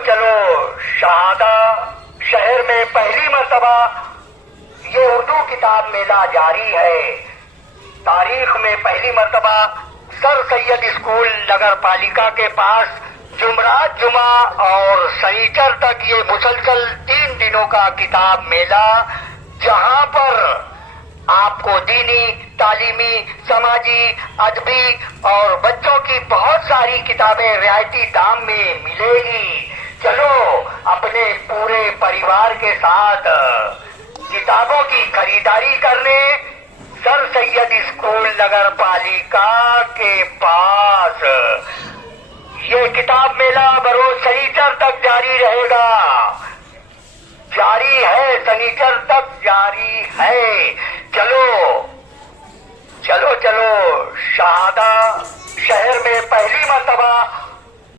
चलो शहादा शहर में पहली मर्तबा ये उर्दू किताब मेला जारी है। तारीख में पहली मर्तबा सर सैयद स्कूल नगर पालिका के पास जुमरात जुमा और शनिचर तक ये मुसलसल 3 दिनों का किताब मेला, जहां पर आपको दीनी, तालीमी, समाजी, अदबी और बच्चों की बहुत सारी किताबें रियायती दाम में मिलेगी। चलो अपने पूरे परिवार के साथ किताबों की खरीदारी करने सर सैयद स्कूल नगर पालिका के पास। ये किताब मेला बरोज शनिचर तक जारी रहेगा, जारी है, शनिचर तक जारी है। चलो चलो चलो शहादा शहर में पहली मर्तबा